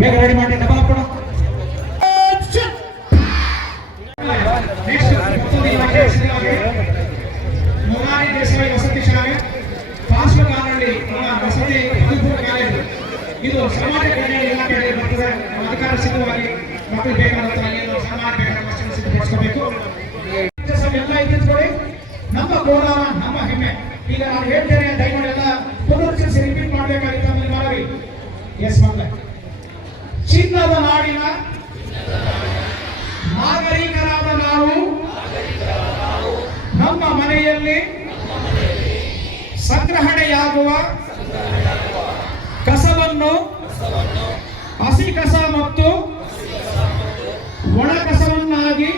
ಬೇಗ ರೆಡಿ ಮಾಡಿ ಡಬಲ್ ಹಾಕೋಣ. ಮೊರಾರಿ ದೇಸಾಯಿ ವಸತಿ ಶಾಲೆ ಪಾರ್ಶ್ವಗಾನಹಳ್ಳಿ ವಸತಿ ಪದವಿಪೂರ್ವ ಕಾಲೇಜು. ಇದು ಸಮಾಜ ಕಲ್ಯಾಣ ಇಲಾಖೆಯಲ್ಲಿ ಬರ್ತದೆ. ಅಧಿಕಾರ ಸಿದ್ಧವಾಗಿ ಮಕ್ಕಳು ಬೇಕಾದಂತಹ ಏನು ಸಮಾಜ ಬೇಕಾದ ವಸ್ತುಗಳನ್ನು ಸಿದ್ಧಪಡಿಸಬೇಕು. ಎಲ್ಲ ಇದ್ದಿದ್ಕೊಳ್ಳಿ. ನಮ್ಮ ಕೋಲಾರ ನಮ್ಮ ಹೆಮ್ಮೆ. ಈಗ ನಾನು ಹೇಳ್ತೇನೆ, ದಯಮಾಡಿ ಎಲ್ಲ ಪುನರುಚ್ಚರಿಸಿ ರಿಪೀಟ್ ಮಾಡಬೇಕಾಗಿತ್ತು. ಆಮೇಲೆ ಮನವಿ. ಎಸ್ ಬಂದ ಚಿನ್ನದ ನಾಡಿನ ನಾಗರಿಕರಾದ ನಾವು ನಮ್ಮ ಮನೆಯಲ್ಲಿ ಸಂಗ್ರಹಣೆಯಾಗುವ ಕಸವನ್ನು ಹಸಿ ಕಸ ಮತ್ತು ಒಣ ಕಸವನ್ನಾಗಿ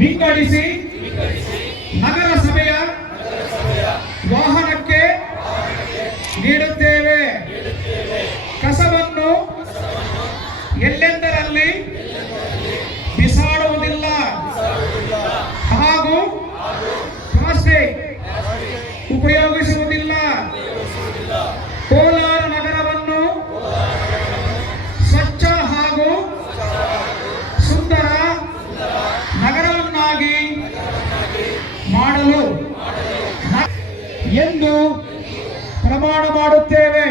ವಿಂಗಡಿಸಿ ನಗರಸಭೆಯ ವಾಹನಕ್ಕೆ ನೀಡುತ್ತೇವೆ. ಕಸವನ್ನು ಎಲ್ಲೆಂದರಲ್ಲಿ ಬಿಸಾಡುವುದಿಲ್ಲ ಹಾಗೂ ಪ್ಲಾಸ್ಟಿಕ್ ಉಪಯೋಗಿಸುವುದಿಲ್ಲ. ಕೋಲಾರ ನಗರವನ್ನು ಸ್ವಚ್ಛ ಹಾಗೂ ಸುಂದರ ನಗರವನ್ನಾಗಿ ಮಾಡಲು ಎಂದು ಪ್ರಮಾಣ ಮಾಡುತ್ತೇವೆ.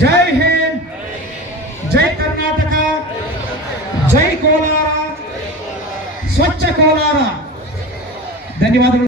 ಜೈ ಹಿಂದ್, ಜೈ ಕರ್ನಾಟಕ, ಜೈ ಕೋಲಾರ, ಸ್ವಚ್ಛ ಕೋಲಾರ. ಧನ್ಯವಾದಗಳು.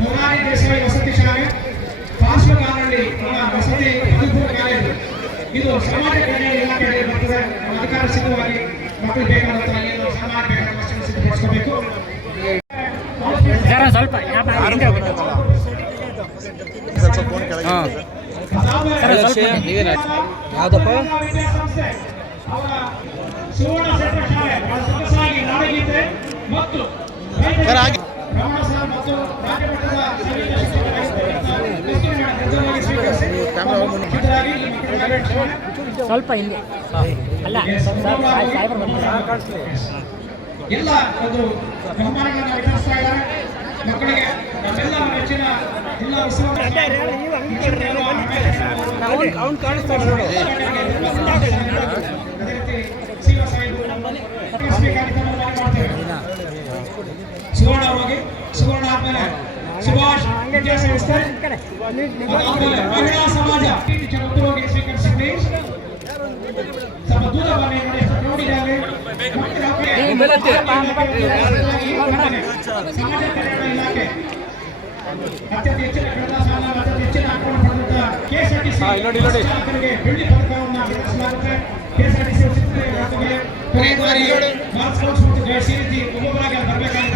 ಮೊರಾರಿ ದೇಸಾಯಿ ವಸತಿ ಶಾಲೆ ಪಾರ್ಶ್ವಗಾನಹಳ್ಳಿ ವಸತಿ ಪದವಿಪೂರ್ವ ಕಾಲೇಜು. ಇದು ಸಮಾಜ ಕಲ್ಯಾಣ ಇಲಾಖೆಯಲ್ಲಿ ಬರ್ತದೆ. ಅಧಿಕಾರ ಸಿದ್ಧವಾಗಿ ಮಕ್ಕಳು ಬೇಕಾದಂತಹ ಏನು ಸಮಾಜ ಬೇಕಾದ ವಸ್ತುಗಳನ್ನು ಸಿದ್ಧಪಡಿಸಬೇಕು. ಸುವರ್ಣ ಕ್ಷೇತ್ರ ಶಾಲೆ ಸೊಗಸಾಗಿ ನಾಡಗೀತೆ ಮತ್ತು ಸ್ವಲ್ಪ ಹಿಂದೆ ಅಲ್ಲ ಎಲ್ಲ ಒಂದು ಬಹುಮಾನಗಳನ್ನು ವಿತರಿಸ್ತಾ ಇದ್ದಾರೆ ಮಕ್ಕಳಿಗೆ. ನಮ್ಮೆಲ್ಲ ನೆಚ್ಚಿನ ಎಲ್ಲ ಸುವರ್ಣ ಹೋಗಿ ಸುವರ್ಣ ಆದ್ಮೇಲೆ ಸುಭಾಷ್ ವಿದ್ಯಾಸಂಸ್ಥೆ ಮಹಿಳಾ ಸಮಾಜ ಹೋಗಿ ಸ್ವೀಕರಿಸಿದ್ವಿ. ಸ್ವಲ್ಪ ದೂರ ಬನ್ನಿ ನೋಡಿದ್ದಾರೆ. ಸಮಾಜ ಕಲ್ಯಾಣ ಇಲಾಖೆ ಅತ್ಯಂತ ಹೆಚ್ಚಿನ ಕಳೆದ ಸಾಲ ಅತ್ಯಂತ ಹೆಚ್ಚಿನ ಅಕೌಂಟ್ ಪಡೆದಂತಹ ಕೆಎಸ್ಆರ್ಟಿಸಿ ಚಾಲಕರಿಗೆ ಬೆಳ್ಳಿ ಪದಕವನ್ನು ವಿತರಿಸಲಾಗುತ್ತೆ. ಕೆಎಸ್ಆರ್ಟಿಸಿ ಭಾರತ್ ಸ್ಕೌಟ್ಸ್ ಮತ್ತು ಗೈಡ್ಸ್ ಈ ರೀತಿ ಒಬ್ಬೊಬ್ಬರಾಗಿ ಬರಬೇಕಾಗಿದೆ.